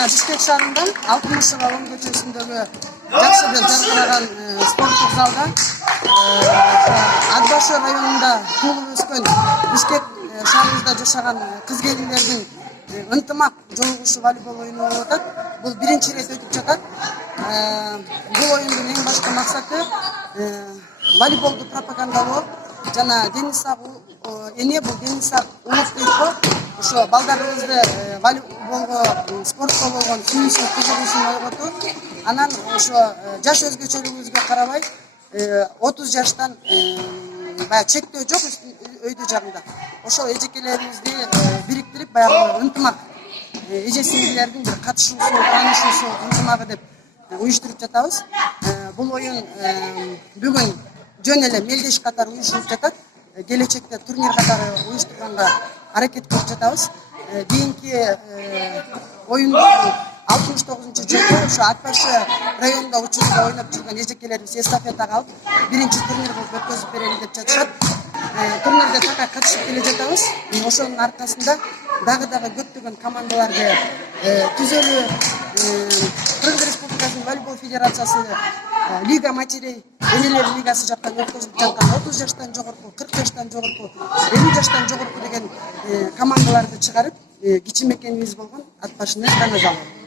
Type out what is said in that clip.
Бишкек шаарында Алтынмышева Алым көчөсүндөгү жакшы бир жаркыраган спорттук залда Ат Башы районунда туулуп өскөн Бишкек шаарыбызда жашаган кыз келиндердин ынтымак жолугушуу волейбол оюну болуп атат. Бул биринчи ирет өтүп жатат. Бул оюндун эң башкы максаты волейболду пропагандалоо жана дени сагуу эне бул дени сак улут дейт го. Ошо балдарыбызды волейболго спортко болгон сүйүүсүн кызыгуусун ойготуу. Анан ошо жаш өзгөчөлүгүбүзгө карабай 30 жаштан баягы чектөө жок өйдө жагында. Ошол эжекелерибизди бириктирип баягы ынтымак эже сиңдилердин бир катышуусу, таанышуусу ынтымагы деп уюштуруп жатабыз. Бул оюн бүгүн жөн эле мелдеш катары уюштуруп жатат. Келечекте турнир катары уюштурганга аракет кылып жатабыз. Кийинки оюнду 69-жылы ошо Ат Башы районунда учурунда ойноп жүргөн эжекелерибиз эстафетага алып, биринчи турнир кылып өткөзүп берели деп жатышат. Турнирде такай катышып келе жатабыз. Ошонун аркасында дагы көптөгөн командаларды түзөлүү, Кыргыз Республикасынын волейбол федерациясы лига матерей энелер лигасы жактан өткөзүлүп жаткан 30 жаштан жогорку, 40 жаштан жогорку, 50 жаштан жогорку деген командаларды чыгарып, кичи мекенибиз болгон Ат Башынын жаңы залы.